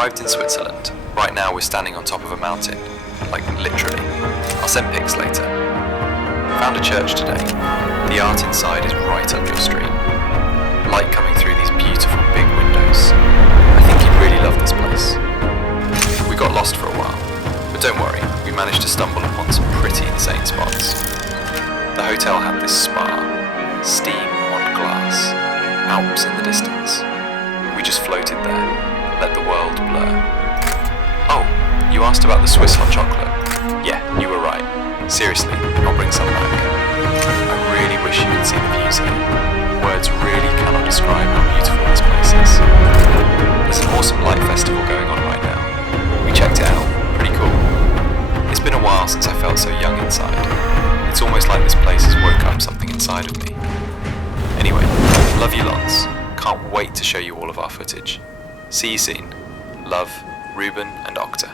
arrived in Switzerland. Right now we're standing on top of a mountain. Like, literally. I'll send pics later. Found a church today. The art inside is right up your street. Light coming through these beautiful big windows. I think you'd really love this place. We got lost for a while, but don't worry, we managed to stumble upon some pretty insane spots. The hotel had this spa, steam on glass, Alps in the distance. We just floated there, let the world blur. Oh, you asked about the Swiss hot chocolate. Yeah, you were right. Seriously, I'll bring some back. I really wish you could see the views here. Words really cannot describe how beautiful this place is. There's an awesome light festival going on right now. We checked it out, pretty cool. It's been a while since I felt so young inside. It's almost like this place has woke up something inside of me. Anyway, love you lots. Can't wait to show you all of our footage. See you soon. Love, Ruben and Octa.